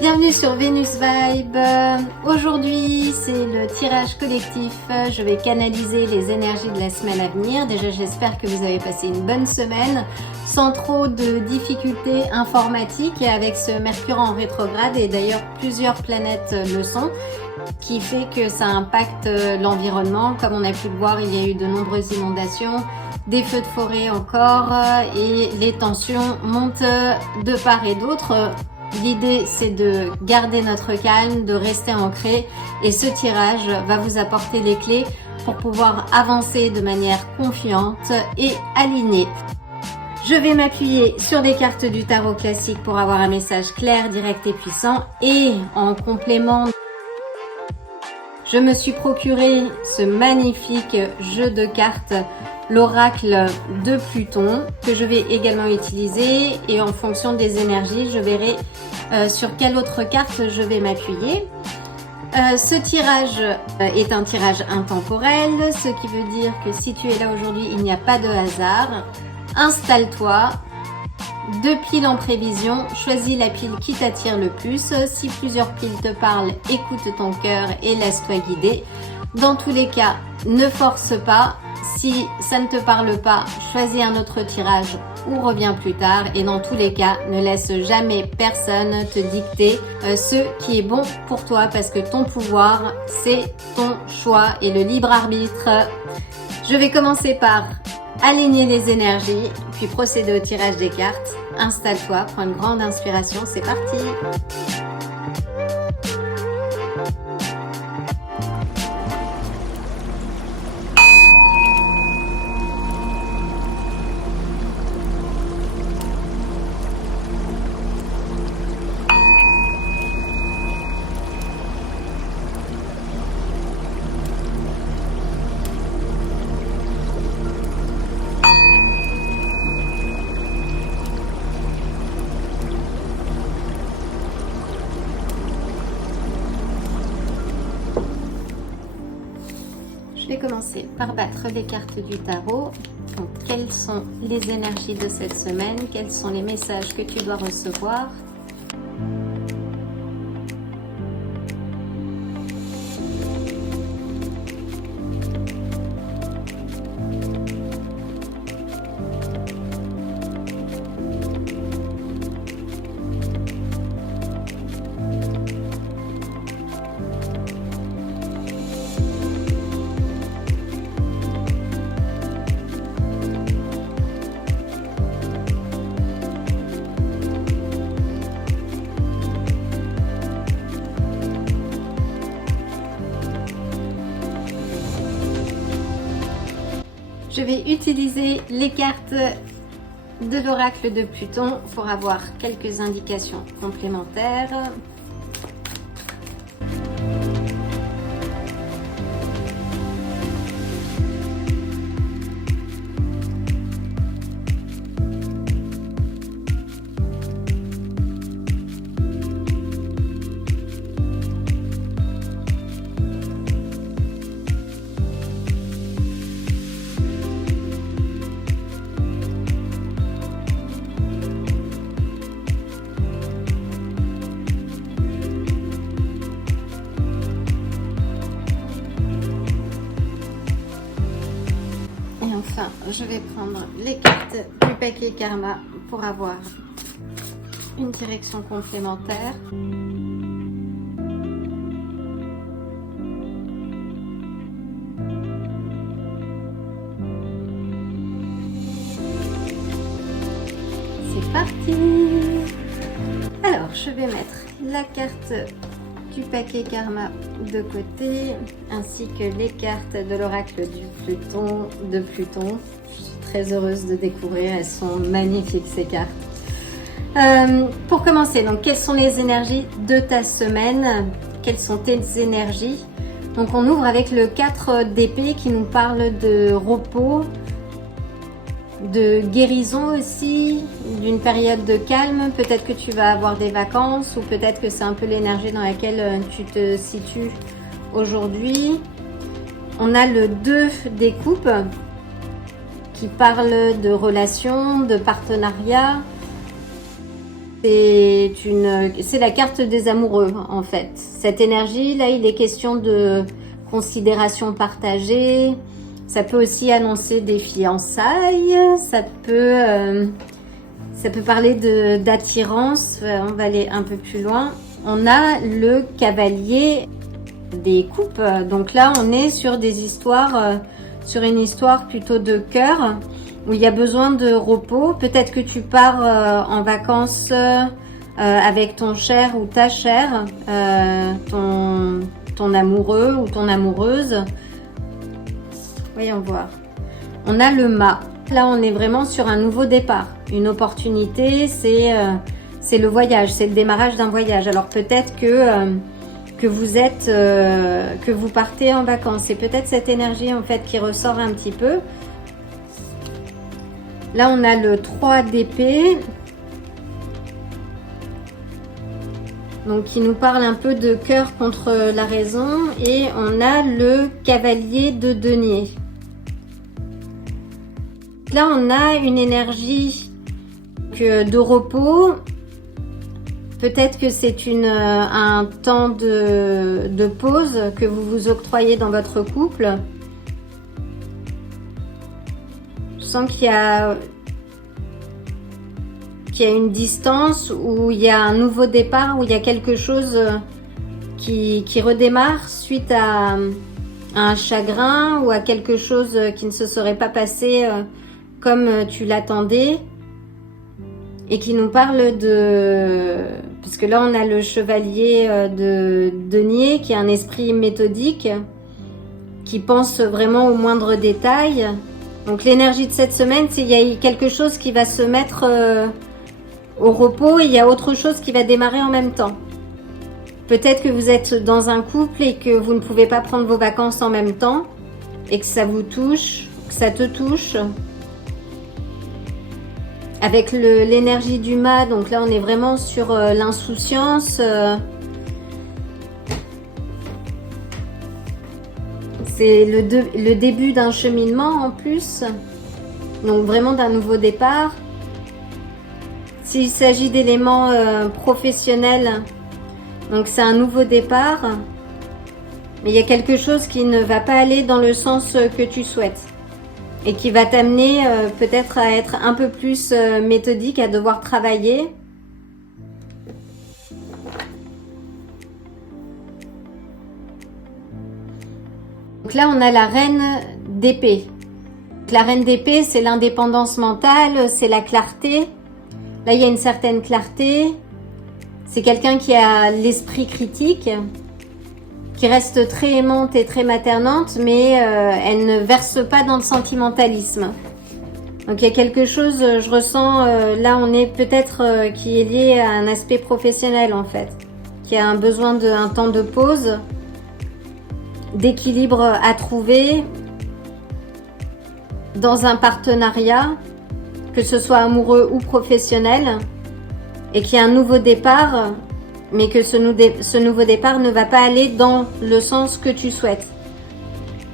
Bienvenue sur Venus Vibe. Aujourd'hui, c'est le tirage collectif. Je vais canaliser les énergies de la semaine à venir. Déjà, j'espère que vous avez passé une bonne semaine sans trop de difficultés informatiques et avec ce Mercure en rétrograde et d'ailleurs plusieurs planètes le sont, qui fait que ça impacte l'environnement. Comme on a pu le voir, il y a eu de nombreuses inondations, des feux de forêt encore et les tensions montent de part et d'autre. L'idée, c'est de garder notre calme, de rester ancré et ce tirage va vous apporter les clés pour pouvoir avancer de manière confiante et alignée. Je vais m'appuyer sur des cartes du tarot classique pour avoir un message clair, direct et puissant et en complément, je me suis procuré ce magnifique jeu de cartes, l'oracle de Pluton, que je vais également utiliser et en fonction des énergies, je verrai sur quelle autre carte je vais m'appuyer. Ce tirage est un tirage intemporel, ce qui veut dire que si tu es là aujourd'hui, il n'y a pas de hasard. Installe-toi. 2 piles en prévision, choisis la pile qui t'attire le plus. Si plusieurs piles te parlent, écoute ton cœur et laisse-toi guider. Dans tous les cas, ne force pas. Si ça ne te parle pas, choisis un autre tirage ou reviens plus tard. Et dans tous les cas, ne laisse jamais personne te dicter ce qui est bon pour toi parce que ton pouvoir, c'est ton choix et le libre arbitre. Je vais commencer par aligner les énergies, puis procéder au tirage des cartes. Installe-toi, prends une grande inspiration, c'est parti! Je vais commencer par battre les cartes du tarot. Donc, quelles sont les énergies de cette semaine? Quels sont les messages que tu dois recevoir? Je vais utiliser les cartes de l'oracle de Pluton pour avoir quelques indications complémentaires. Enfin, je vais prendre les cartes du paquet Karma pour avoir une direction complémentaire. C'est parti! Alors, je vais mettre la carte du paquet Karma de côté, ainsi que les cartes de l'oracle de Pluton. Je suis très heureuse de découvrir, elles sont magnifiques ces cartes. Pour commencer, donc quelles sont les énergies de ta semaine? Quelles sont tes énergies? Donc on ouvre avec le 4 d'épée qui nous parle de repos, de guérison aussi, d'une période de calme. Peut-être que tu vas avoir des vacances ou peut-être que c'est un peu l'énergie dans laquelle tu te situes aujourd'hui. On a le 2 des coupes qui parle de relations, de partenariat. C'est c'est la carte des amoureux en fait. Cette énergie, là, il est question de considération partagée. Ça peut aussi annoncer des fiançailles. Ça peut parler d'attirance. On va aller un peu plus loin. On a le cavalier des coupes. Donc là, on est sur des histoires, sur une histoire plutôt de cœur, où il y a besoin de repos. Peut-être que tu pars en vacances avec ton cher ou ta chère, ton amoureux ou ton amoureuse. Voyons voir. On a le mât. Là, on est vraiment sur un nouveau départ. Une opportunité, c'est le voyage, c'est le démarrage d'un voyage. Alors peut-être que vous partez en vacances. C'est peut-être cette énergie en fait qui ressort un petit peu. Là, on a le 3 d'épée. Donc, qui nous parle un peu de cœur contre la raison. Et on a le cavalier de denier. Là, on a une énergie de repos. Peut-être que c'est un temps de pause que vous vous octroyez dans votre couple. Je sens qu'il y a une distance, où il y a un nouveau départ, où il y a quelque chose qui redémarre suite à un chagrin ou à quelque chose qui ne se serait pas passé comme tu l'attendais, et qui nous parle parce que là on a le chevalier de denier, qui est un esprit méthodique, qui pense vraiment au moindre détail. Donc l'énergie de cette semaine, c'est qu'il y a quelque chose qui va se mettre au repos, et il y a autre chose qui va démarrer en même temps. Peut-être que vous êtes dans un couple et que vous ne pouvez pas prendre vos vacances en même temps, et que ça vous touche, que ça te touche. Avec l'énergie du mât, donc là on est vraiment sur l'insouciance. C'est le début d'un cheminement en plus, donc vraiment d'un nouveau départ. S'il s'agit d'éléments professionnels, donc c'est un nouveau départ, mais il y a quelque chose qui ne va pas aller dans le sens que tu souhaites, et qui va t'amener peut-être à être un peu plus méthodique, à devoir travailler. Donc là, on a la reine d'épée. La reine d'épée, c'est l'indépendance mentale, c'est la clarté. Là, il y a une certaine clarté. C'est quelqu'un qui a l'esprit critique, qui reste très aimante et très maternante, mais elle ne verse pas dans le sentimentalisme. Donc il y a quelque chose, je ressens, là on est peut-être qui est lié à un aspect professionnel en fait, qui a un besoin d'un temps de pause, d'équilibre à trouver dans un partenariat, que ce soit amoureux ou professionnel, et qu'il y a un nouveau départ, mais que ce nouveau départ ne va pas aller dans le sens que tu souhaites.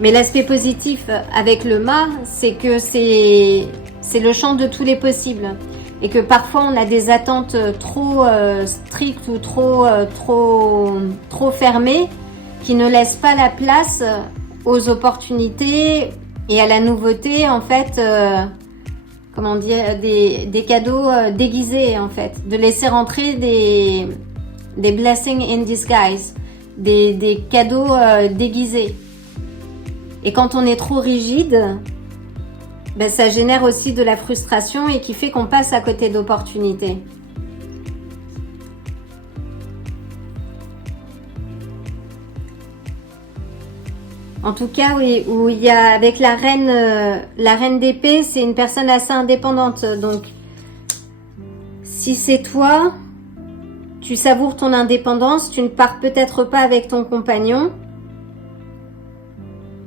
Mais l'aspect positif avec le mât, c'est que c'est le champ de tous les possibles, et que parfois on a des attentes trop strictes ou trop fermées, qui ne laissent pas la place aux opportunités et à la nouveauté en fait. Comment dire, des cadeaux déguisés en fait, de laisser rentrer des blessings in disguise, des cadeaux déguisés. Et quand on est trop rigide, ben ça génère aussi de la frustration, et qui fait qu'on passe à côté d'opportunités. En tout cas, oui, où il y a avec la reine d'épée, c'est une personne assez indépendante. Donc, si c'est toi, tu savoures ton indépendance, tu ne pars peut-être pas avec ton compagnon,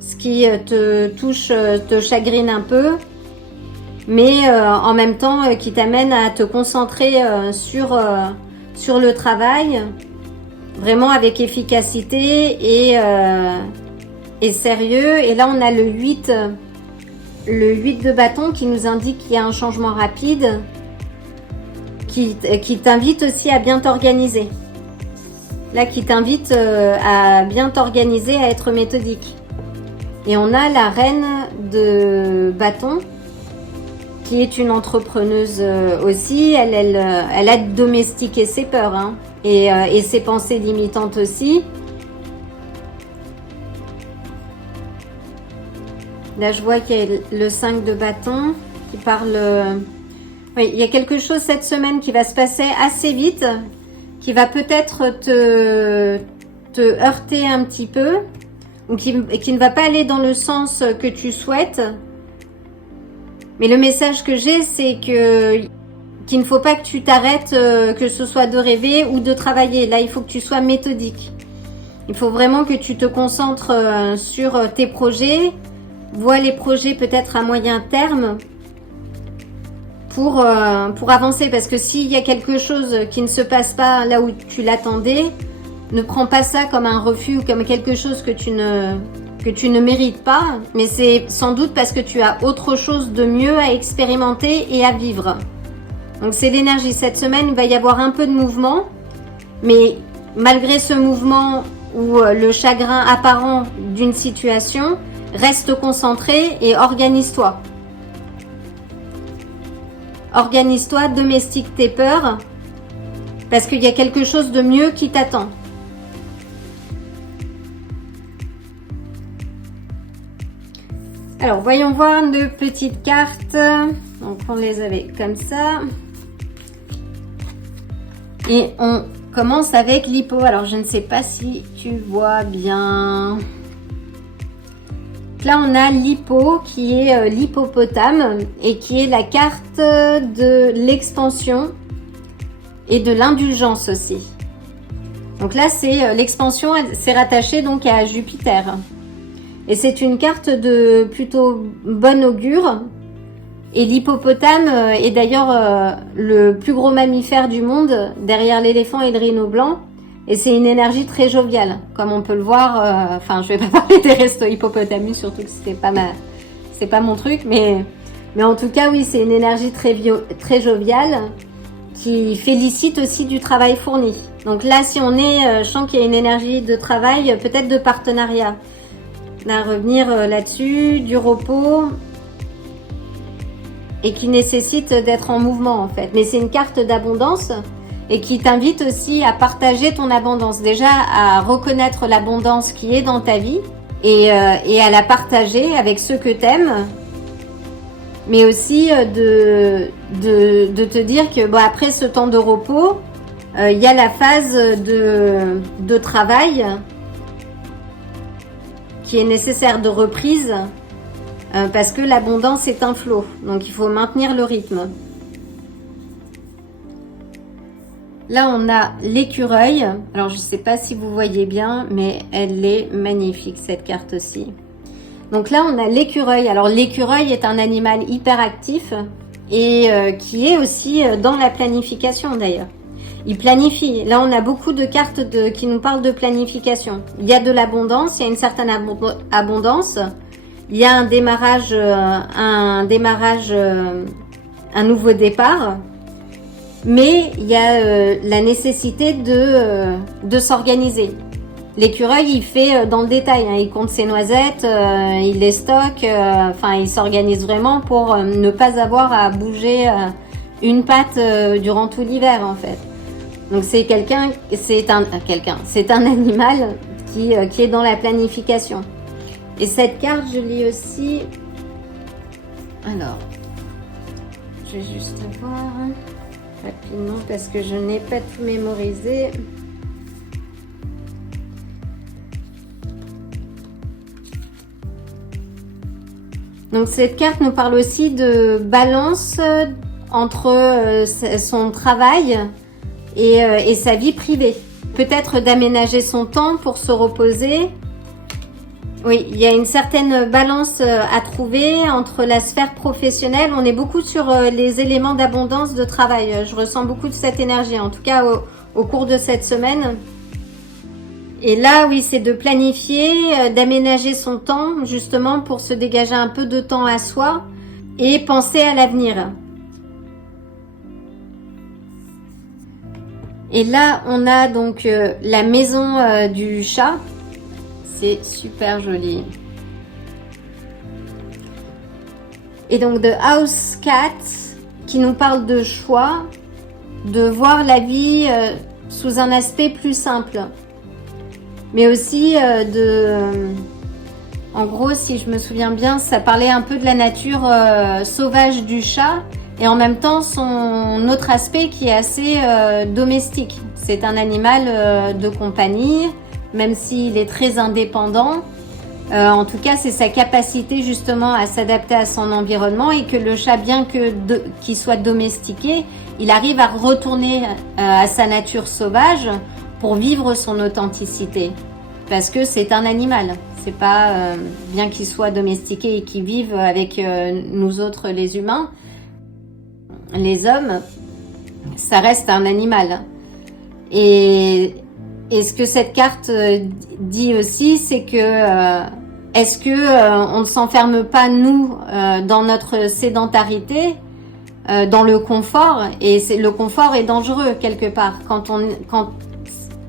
ce qui te touche, te chagrine un peu, mais en même temps qui t'amène à te concentrer sur le travail, vraiment avec efficacité et sérieux. Et là on a le 8 de bâton, qui nous indique qu'il y a un changement rapide. qui t'invite aussi à bien t'organiser. Là, qui t'invite à bien t'organiser, à être méthodique. Et on a la reine de bâton, qui est une entrepreneuse aussi. Elle a domestiqué ses peurs, hein, et ses pensées limitantes aussi. Là, je vois qu'il y a le 5 de bâton qui parle... Oui, il y a quelque chose cette semaine qui va se passer assez vite, qui va peut-être te heurter un petit peu, ou qui ne va pas aller dans le sens que tu souhaites. Mais le message que j'ai, c'est qu'il ne faut pas que tu t'arrêtes, que ce soit de rêver ou de travailler. Là, il faut que tu sois méthodique. Il faut vraiment que tu te concentres sur tes projets, vois les projets peut-être à moyen terme pour avancer. Parce que s'il y a quelque chose qui ne se passe pas là où tu l'attendais, ne prends pas ça comme un refus ou comme quelque chose que tu ne mérites pas. Mais c'est sans doute parce que tu as autre chose de mieux à expérimenter et à vivre. Donc c'est l'énergie. Cette semaine, il va y avoir un peu de mouvement. Mais malgré ce mouvement ou le chagrin apparent d'une situation, reste concentré et organise-toi. Organise-toi, domestique tes peurs, parce qu'il y a quelque chose de mieux qui t'attend. Alors, voyons voir nos petites cartes. Donc, on les avait comme ça. Et on commence avec l'hippo. Alors, je ne sais pas si tu vois bien... Là, on a l'hippo qui est l'hippopotame et qui est la carte de l'expansion et de l'indulgence aussi. Donc là, c'est l'expansion, c'est rattaché donc à Jupiter. Et c'est une carte de plutôt bon augure. Et l'hippopotame est d'ailleurs le plus gros mammifère du monde, derrière l'éléphant et le rhino blanc. Et c'est une énergie très joviale, comme on peut le voir. Enfin, je vais pas parler des restos hippopotamus, surtout que c'est pas mon truc, mais en tout cas, oui, c'est une énergie très joviale qui félicite aussi du travail fourni. Donc là, si on est, je sens qu'il y a une énergie de travail, peut-être de partenariat. Là, revenir là-dessus, du repos et qui nécessite d'être en mouvement en fait. Mais c'est une carte d'abondance. Et qui t'invite aussi à partager ton abondance. Déjà, à reconnaître l'abondance qui est dans ta vie et à la partager avec ceux que t'aimes. Mais aussi de te dire que bon, après ce temps de repos, il y a la phase de travail qui est nécessaire, de reprise, parce que l'abondance est un flot. Donc, il faut maintenir le rythme. Là, on a l'écureuil. Alors, je ne sais pas si vous voyez bien, mais elle est magnifique, cette carte aussi. Donc là, on a l'écureuil. Alors, l'écureuil est un animal hyper actif et qui est aussi dans la planification d'ailleurs. Il planifie. Là, on a beaucoup de cartes qui nous parlent de planification. Il y a de l'abondance, il y a une certaine abondance. Il y a un démarrage, un nouveau départ. Mais il y a la nécessité de s'organiser. L'écureuil, il fait dans le détail, hein, il compte ses noisettes, il les stocke, enfin il s'organise vraiment pour ne pas avoir à bouger une patte durant tout l'hiver en fait. Donc c'est un animal qui est dans la planification. Et cette carte, je lis aussi. Alors, je vais juste voir rapidement parce que je n'ai pas tout mémorisé. Donc cette carte nous parle aussi de balance entre son travail et sa vie privée. Peut-être d'aménager son temps pour se reposer. Oui, il y a une certaine balance à trouver entre la sphère professionnelle. On est beaucoup sur les éléments d'abondance de travail. Je ressens beaucoup de cette énergie, en tout cas au cours de cette semaine. Et là, oui, c'est de planifier, d'aménager son temps, justement, pour se dégager un peu de temps à soi et penser à l'avenir. Et là, on a donc la maison du chat. C'est super joli. Et donc The House Cat qui nous parle de choix, de voir la vie sous un aspect plus simple. Mais aussi en gros, si je me souviens bien, ça parlait un peu de la nature sauvage du chat et en même temps son autre aspect qui est assez domestique. C'est un animal de compagnie, même s'il est très indépendant. En tout cas, c'est sa capacité justement à s'adapter à son environnement et que le chat, bien qu'il soit domestiqué, il arrive à retourner à sa nature sauvage pour vivre son authenticité. Parce que c'est un animal. C'est pas, bien qu'il soit domestiqué et qu'il vive avec nous autres les humains, les hommes, ça reste un animal. Et ce que cette carte dit aussi, c'est que est-ce que on ne s'enferme pas nous dans notre sédentarité, dans le confort, et le confort est dangereux quelque part.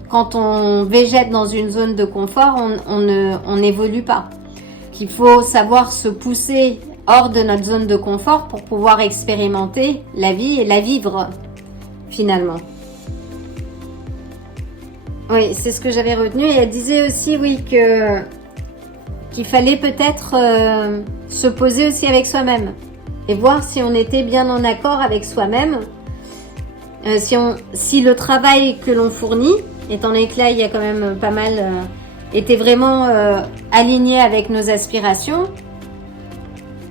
Quand on végète dans une zone de confort, on n'évolue pas. Il faut savoir se pousser hors de notre zone de confort pour pouvoir expérimenter la vie et la vivre finalement. Oui, c'est ce que j'avais retenu. Et elle disait aussi, oui, qu'il fallait peut-être se poser aussi avec soi-même et voir si on était bien en accord avec soi-même, si le travail que l'on fournit, étant donné que là il y a quand même pas mal, était vraiment aligné avec nos aspirations,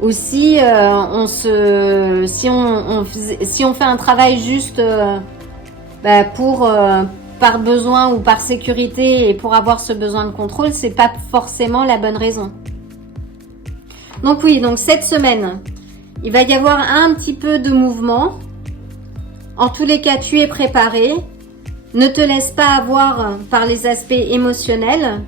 ou si on fait un travail juste par besoin ou par sécurité et pour avoir ce besoin de contrôle, c'est pas forcément la bonne raison. Donc oui, donc cette semaine, il va y avoir un petit peu de mouvement. En tous les cas, tu es préparé. Ne te laisse pas avoir par les aspects émotionnels.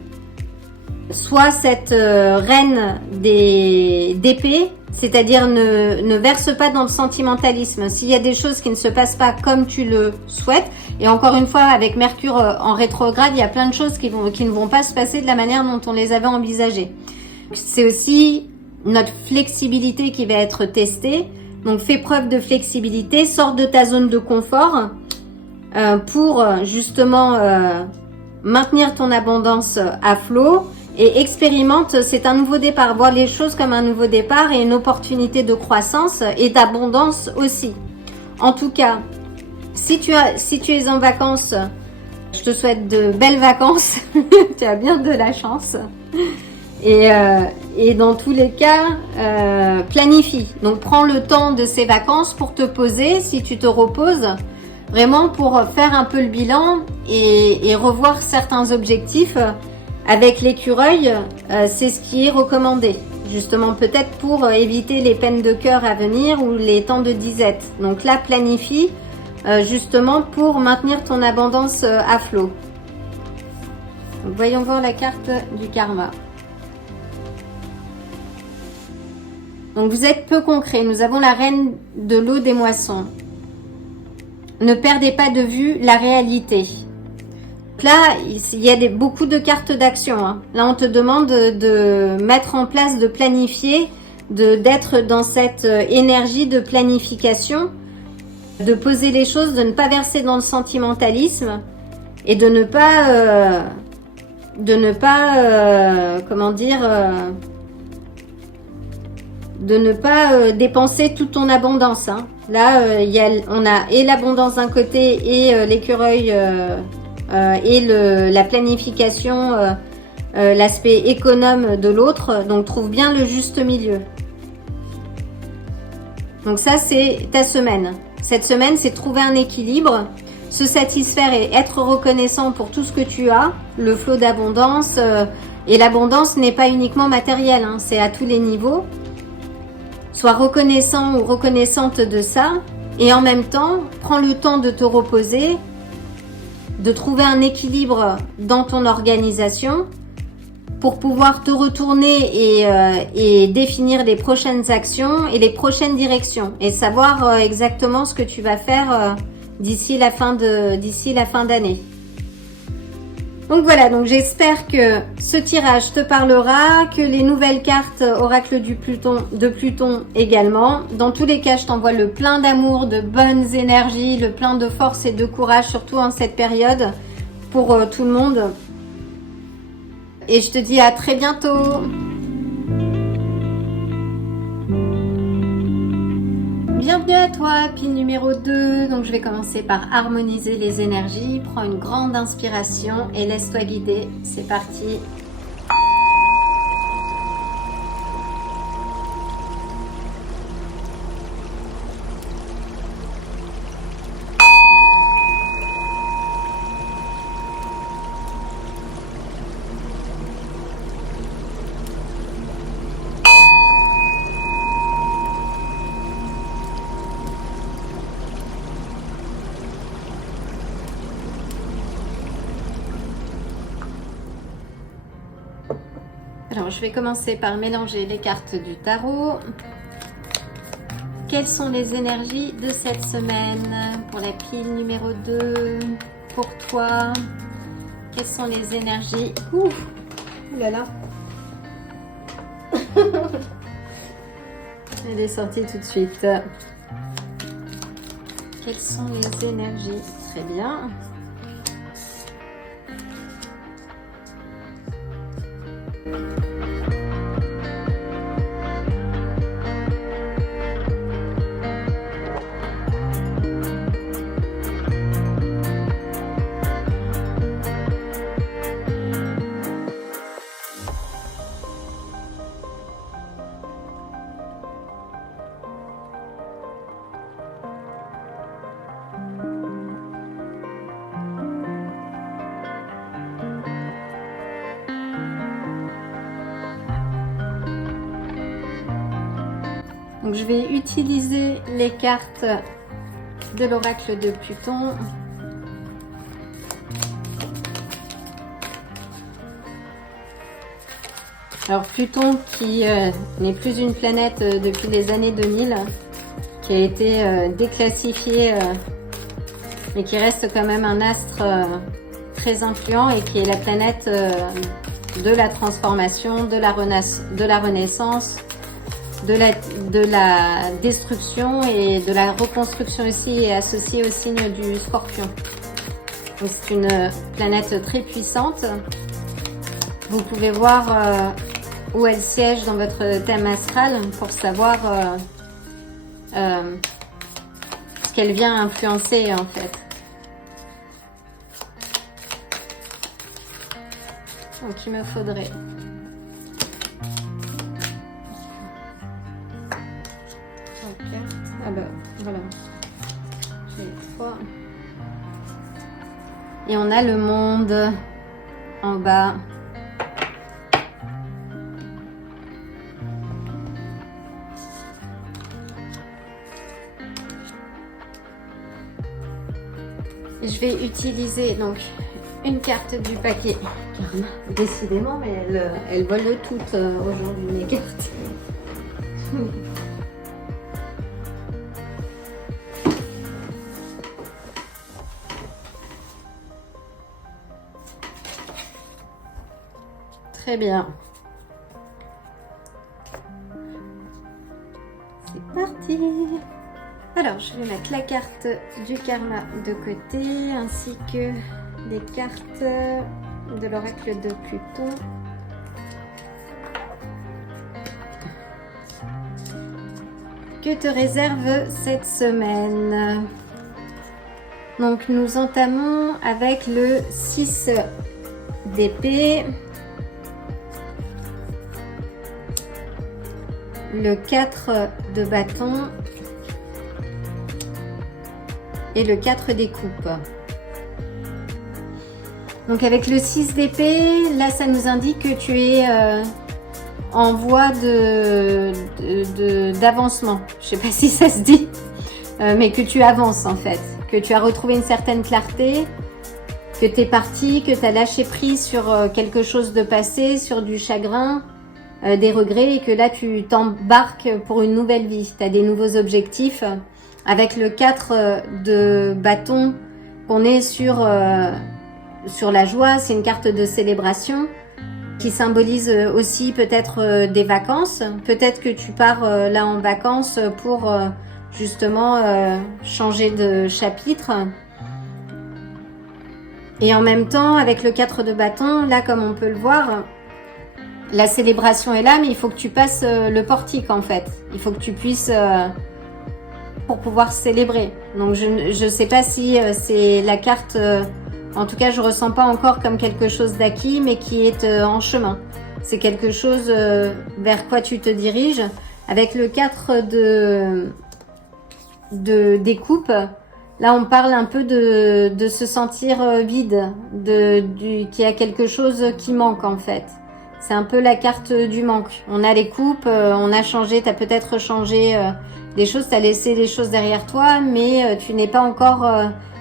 Sois cette reine d'épée, c'est-à-dire ne verse pas dans le sentimentalisme. S'il y a des choses qui ne se passent pas comme tu le souhaites, et encore une fois, avec Mercure en rétrograde, il y a plein de choses qui ne vont pas se passer de la manière dont on les avait envisagées. C'est aussi notre flexibilité qui va être testée. Donc fais preuve de flexibilité, sors de ta zone de confort pour justement maintenir ton abondance à flot et expérimente. C'est un nouveau départ, vois les choses comme un nouveau départ et une opportunité de croissance et d'abondance aussi. En tout cas, si tu es en vacances, je te souhaite de belles vacances. Tu as bien de la chance. Et dans tous les cas, planifie. Donc prends le temps de ces vacances pour te poser, si tu te reposes, vraiment pour faire un peu le bilan et revoir certains objectifs. Avec l'écureuil, c'est ce qui est recommandé. Justement, peut-être pour éviter les peines de cœur à venir ou les temps de disette. Donc là, planifie justement pour maintenir ton abondance à flot. Donc, voyons voir la carte du karma. Donc vous êtes peu concret. Nous avons la reine de l'eau des moissons. Ne perdez pas de vue la réalité. Là, il y a beaucoup de cartes d'action. Hein. Là, on te demande de mettre en place, de planifier, d'être dans cette énergie de planification, de poser les choses, de ne pas verser dans le sentimentalisme et de ne pas, de ne pas dépenser toute ton abondance. Hein. Là, on a et l'abondance d'un côté et l'écureuil et la planification, l'aspect économe de l'autre. Donc, trouve bien le juste milieu. Donc ça, c'est ta semaine. Cette semaine, c'est trouver un équilibre, se satisfaire et être reconnaissant pour tout ce que tu as, le flot d'abondance. Et l'abondance n'est pas uniquement matérielle, hein, c'est à tous les niveaux. Sois reconnaissant ou reconnaissante de ça. Et en même temps, prends le temps de te reposer, de trouver un équilibre dans ton organisation pour pouvoir te retourner et définir les prochaines actions et les prochaines directions et savoir exactement ce que tu vas faire d'ici la fin d'année. Donc voilà, donc j'espère que ce tirage te parlera, que les nouvelles cartes oracle de Pluton également. Dans tous les cas, je t'envoie le plein d'amour, de bonnes énergies, le plein de force et de courage, surtout en cette période pour tout le monde. Et je te dis à très bientôt. Bienvenue à toi, pile numéro 2. Donc je vais commencer par harmoniser les énergies. Prends une grande inspiration et laisse-toi guider. C'est parti. Alors, je vais commencer par mélanger les cartes du tarot. Quelles sont les énergies de cette semaine pour la pile numéro 2? Pour toi, quelles sont les énergies? Ouh là là. Elle est sortie tout de suite. Quelles sont les énergies? Très bien. Donc, je vais utiliser les cartes de l'oracle de Pluton. Alors Pluton qui n'est plus une planète depuis les années 2000, qui a été déclassifié, mais qui reste quand même un astre très influent et qui est la planète de la transformation, de la renaissance, de la destruction et de la reconstruction aussi, est associée au signe du Scorpion. Donc c'est une planète très puissante. Vous pouvez voir où elle siège dans votre thème astral pour savoir ce qu'elle vient influencer en fait. Donc il me faudrait ah bah voilà, j'ai 3 et on a le monde en bas. Je vais utiliser donc une carte du paquet Karma. Décidément, mais elles volent toutes aujourd'hui mes cartes. Très bien. C'est parti. Alors, je vais mettre la carte du karma de côté, ainsi que les cartes de l'oracle de Pluton. Que te réserve cette semaine? Donc, nous entamons avec le 6 d'épée, le 4 de bâton et le 4 des coupes. Donc avec le 6 d'épée, là ça nous indique que tu es en voie d'avancement. Je sais pas si ça se dit, mais que tu avances en fait, que tu as retrouvé une certaine clarté, que tu es parti, que tu as lâché prise sur quelque chose de passé, sur du chagrin, des regrets, et que là tu t'embarques pour une nouvelle vie. Tu as des nouveaux objectifs avec le 4 de bâton, qu'on est sur la joie. C'est une carte de célébration qui symbolise aussi peut-être des vacances. Peut-être que tu pars là en vacances pour justement changer de chapitre. Et en même temps, avec le 4 de bâton, là comme on peut le voir, la célébration est là, mais il faut que tu passes le portique en fait. Il faut que tu puisses pour pouvoir célébrer. Donc je sais pas si c'est la carte, en tout cas je ressens pas encore comme quelque chose d'acquis, mais qui est en chemin. C'est quelque chose vers quoi tu te diriges. Avec le 4 des coupes, là on parle un peu de se sentir vide, qu'il y a quelque chose qui manque en fait. C'est un peu la carte du manque. On a les coupes, on a changé, tu as peut-être changé des choses, tu as laissé les choses derrière toi, mais tu n'es pas encore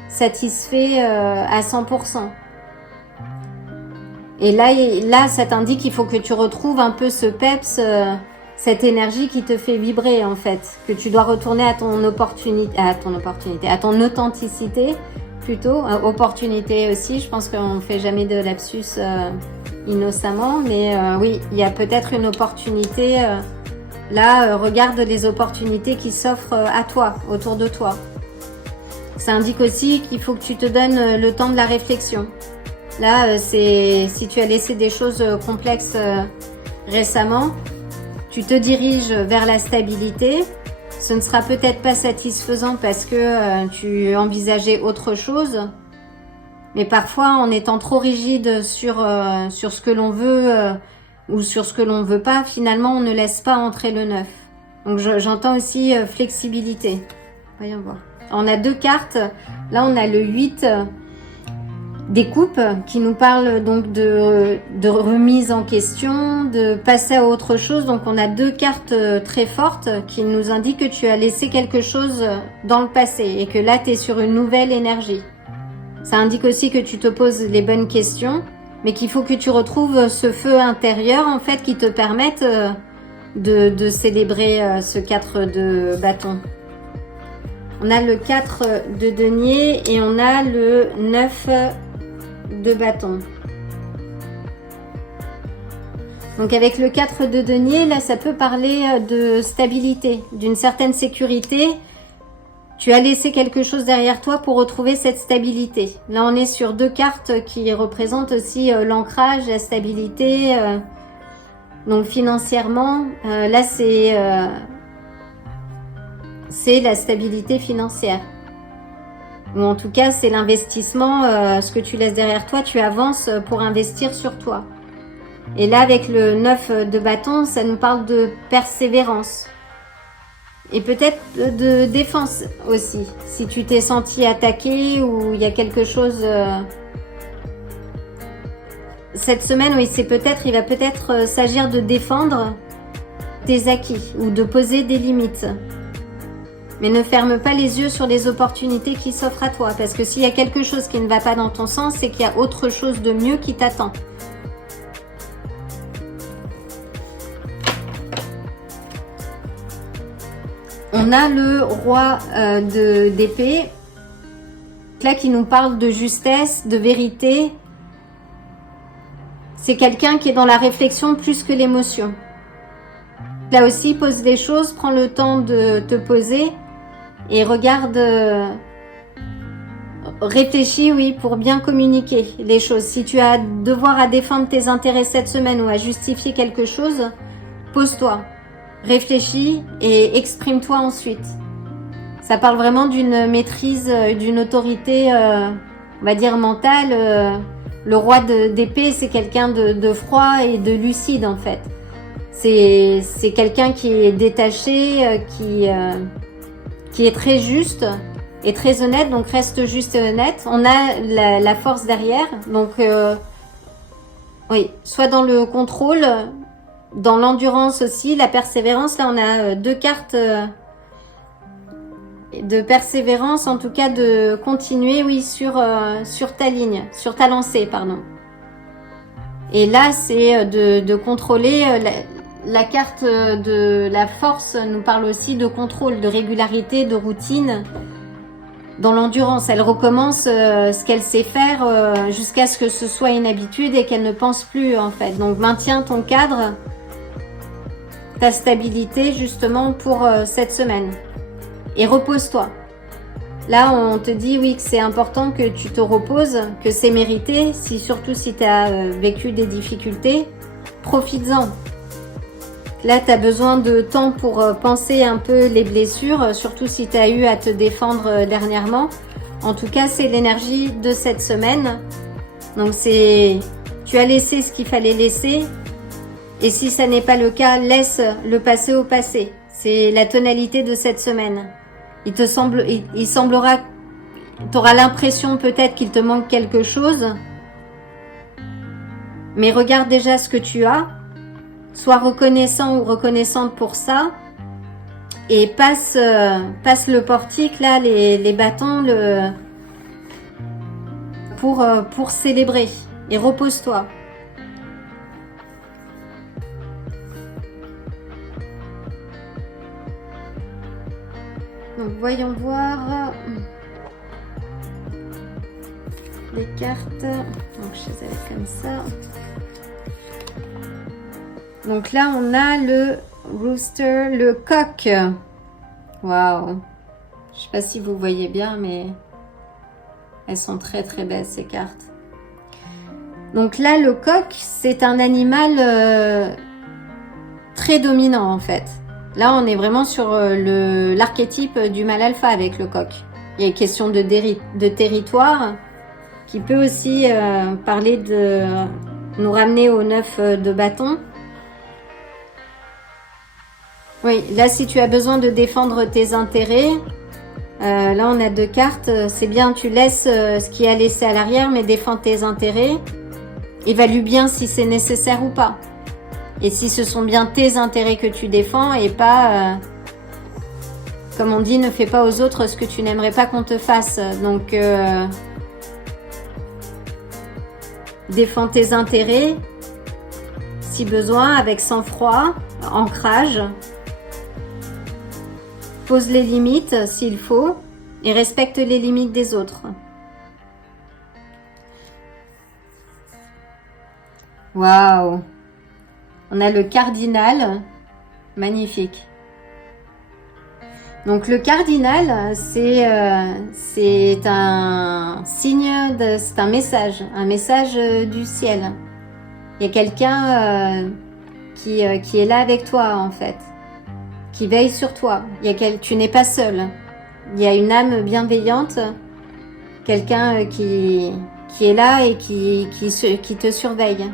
satisfait à 100%. Et là, ça t'indique qu'il faut que tu retrouves un peu ce peps, cette énergie qui te fait vibrer en fait, que tu dois retourner à ton à ton authenticité plutôt, opportunité aussi. Je pense qu'on fait jamais de lapsus innocemment, mais oui, il y a peut-être une opportunité. Là, regarde les opportunités qui s'offrent à toi, autour de toi. Ça indique aussi qu'il faut que tu te donnes le temps de la réflexion. Là, c'est si tu as laissé des choses complexes récemment, tu te diriges vers la stabilité. Ce ne sera peut-être pas satisfaisant parce que tu envisageais autre chose. Mais parfois, en étant trop rigide sur ce que l'on veut ou sur ce que l'on ne veut pas, finalement, on ne laisse pas entrer le neuf. Donc, j'entends aussi flexibilité. Voyons voir. On a deux cartes. Là, on a le 8 des coupes qui nous parle donc de remise en question, de passer à autre chose. Donc, on a deux cartes très fortes qui nous indiquent que tu as laissé quelque chose dans le passé et que là, tu es sur une nouvelle énergie. Ça indique aussi que tu te poses les bonnes questions, mais qu'il faut que tu retrouves ce feu intérieur en fait qui te permette de célébrer ce 4 de bâton. On a le 4 de denier et on a le 9 de bâton. Donc avec le 4 de denier, là ça peut parler de stabilité, d'une certaine sécurité. Tu as laissé quelque chose derrière toi pour retrouver cette stabilité. Là, on est sur deux cartes qui représentent aussi l'ancrage, la stabilité. Donc financièrement, là c'est la stabilité financière. Ou en tout cas, c'est l'investissement, ce que tu laisses derrière toi, tu avances pour investir sur toi. Et là, avec le 9 de bâton, ça nous parle de persévérance. Et peut-être de défense aussi, si tu t'es senti attaqué ou il y a quelque chose... Cette semaine, oui, il va peut-être s'agir de défendre tes acquis ou de poser des limites. Mais ne ferme pas les yeux sur les opportunités qui s'offrent à toi, parce que s'il y a quelque chose qui ne va pas dans ton sens, c'est qu'il y a autre chose de mieux qui t'attend. On a le roi d'épée, là qui nous parle de justesse, de vérité. C'est quelqu'un qui est dans la réflexion plus que l'émotion. Là aussi, pose les choses, prends le temps de te poser et regarde, réfléchis, oui, pour bien communiquer les choses. Si tu as devoir à défendre tes intérêts cette semaine ou à justifier quelque chose, pose-toi. Réfléchis et exprime-toi ensuite. Ça parle vraiment d'une maîtrise, d'une autorité, on va dire mentale. Le roi d'épée, c'est quelqu'un de froid et de lucide en fait. C'est quelqu'un qui est détaché, qui est très juste et très honnête, donc reste juste et honnête. On a la force derrière, donc oui, soit dans le contrôle, dans l'endurance aussi, la persévérance. Là, on a deux cartes de persévérance, en tout cas de continuer, oui, sur ta ligne, sur ta lancée, pardon. Et là, c'est de contrôler la carte de la force nous parle aussi de contrôle, de régularité, de routine. Dans l'endurance, elle recommence ce qu'elle sait faire jusqu'à ce que ce soit une habitude et qu'elle ne pense plus en fait. Donc maintiens ton cadre, ta stabilité justement pour cette semaine. Et repose-toi. Là, on te dit oui que c'est important que tu te reposes, que c'est mérité, surtout si tu as vécu des difficultés, profites-en. Là, tu as besoin de temps pour penser un peu les blessures, surtout si tu as eu à te défendre dernièrement. En tout cas, c'est l'énergie de cette semaine. Donc, tu as laissé ce qu'il fallait laisser. Et si ça n'est pas le cas, laisse le passé au passé. C'est la tonalité de cette semaine. Il semblera, tu auras l'impression peut-être qu'il te manque quelque chose. Mais regarde déjà ce que tu as. Sois reconnaissant ou reconnaissante pour ça et passe le portique là, les bâtons pour célébrer et repose-toi. Donc voyons voir les cartes. Donc je les avais comme ça. Donc là, on a le rooster, le coq. Waouh! Je sais pas si vous voyez bien, mais elles sont très très belles ces cartes. Donc là, le coq, c'est un animal très dominant en fait. Là, on est vraiment sur l'archétype du mâle alpha avec le coq. Il y a une question de territoire qui peut aussi parler de nous ramener au 9 de bâton. Oui, là, si tu as besoin de défendre tes intérêts, là, on a 2 cartes. C'est bien, tu laisses ce qui a laissé à l'arrière, mais défends tes intérêts. Évalue bien si c'est nécessaire ou pas. Et si ce sont bien tes intérêts que tu défends et pas, comme on dit, ne fais pas aux autres ce que tu n'aimerais pas qu'on te fasse. Donc, défends tes intérêts, si besoin, avec sang-froid, ancrage. Pose les limites s'il faut et respecte les limites des autres. Waouh! On a le cardinal, magnifique. Donc le cardinal, c'est un signe, c'est un message du ciel. Il y a quelqu'un qui est là avec toi en fait, qui veille sur toi. Tu n'es pas seul. Il y a une âme bienveillante, quelqu'un qui est là et qui te surveille.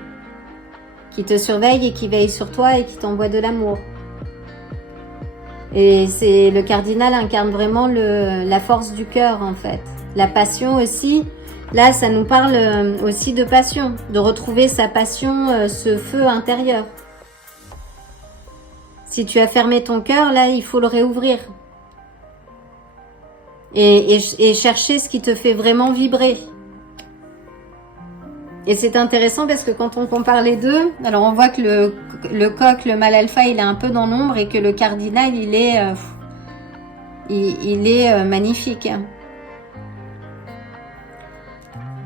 Qui te surveille et qui veille sur toi et qui t'envoie de l'amour. Et le cardinal incarne vraiment la force du cœur en fait. La passion aussi. Là, ça nous parle aussi de passion, de retrouver sa passion, ce feu intérieur. Si tu as fermé ton cœur, là, il faut le réouvrir. Et chercher ce qui te fait vraiment vibrer. Et c'est intéressant parce que quand on compare les deux, alors on voit que le coq, le mâle alpha, il est un peu dans l'ombre et que le cardinal, il est magnifique.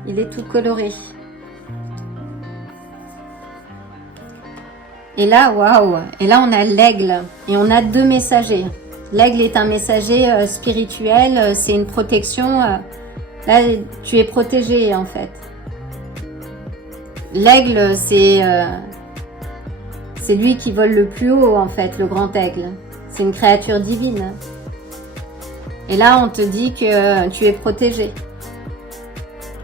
Il est tout coloré. Et là, waouh! Et là, on a l'aigle et on a 2 messagers. L'aigle est un messager spirituel, c'est une protection. Là, tu es protégé en fait. L'aigle, c'est lui qui vole le plus haut en fait, le grand aigle. C'est une créature divine. Et là, on te dit que tu es protégé.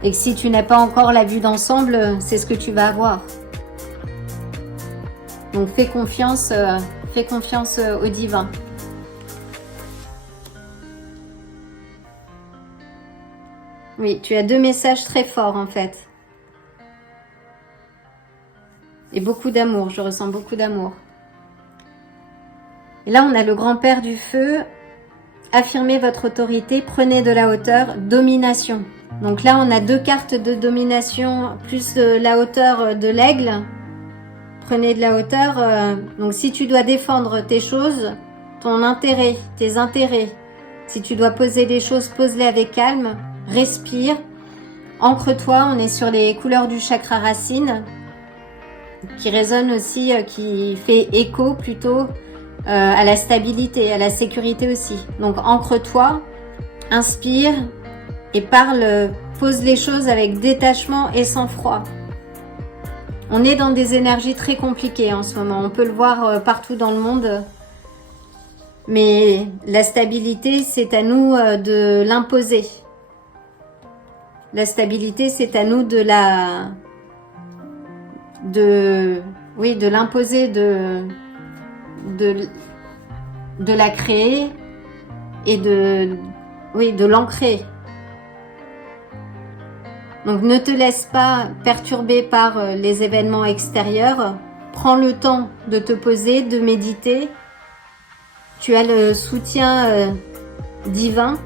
Et que si tu n'as pas encore la vue d'ensemble, c'est ce que tu vas avoir. Donc fais confiance au divin. Oui, tu as 2 messages très forts en fait. Et beaucoup d'amour, je ressens beaucoup d'amour. Et là, on a le grand-père du feu. Affirmez votre autorité, prenez de la hauteur, domination. Donc là, on a 2 cartes de domination, plus la hauteur de l'aigle. Prenez de la hauteur. Donc si tu dois défendre tes choses, ton intérêt, tes intérêts, si tu dois poser des choses, pose-les avec calme, respire, ancre-toi. On est sur les couleurs du chakra racine, qui résonne aussi, qui fait écho plutôt à la stabilité, à la sécurité aussi. Donc ancre-toi, inspire et parle, pose les choses avec détachement et sang-froid. On est dans des énergies très compliquées en ce moment, on peut le voir partout dans le monde. Mais la stabilité, c'est à nous de l'imposer. La stabilité, c'est à nous de l'imposer, de la créer et de l'ancrer. Donc ne te laisse pas perturber par les événements extérieurs. Prends le temps de te poser, de méditer. Tu as le soutien divin.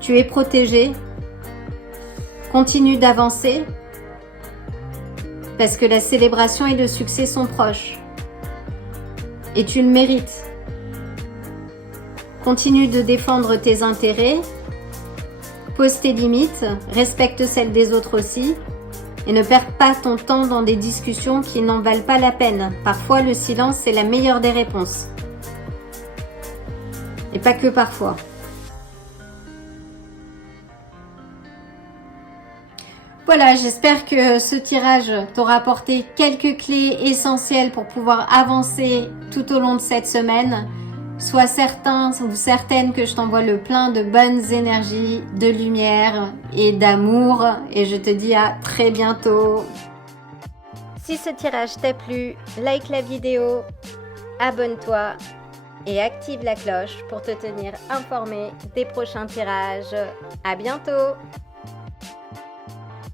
Tu es protégé. Continue d'avancer parce que la célébration et le succès sont proches. Et tu le mérites. Continue de défendre tes intérêts. Pose tes limites, respecte celles des autres aussi et ne perds pas ton temps dans des discussions qui n'en valent pas la peine. Parfois, le silence, c'est la meilleure des réponses. Et pas que parfois. Voilà, j'espère que ce tirage t'aura apporté quelques clés essentielles pour pouvoir avancer tout au long de cette semaine. Sois certain ou certaine que je t'envoie le plein de bonnes énergies, de lumière et d'amour. Et je te dis à très bientôt. Si ce tirage t'a plu, like la vidéo, abonne-toi et active la cloche pour te tenir informé des prochains tirages. À bientôt!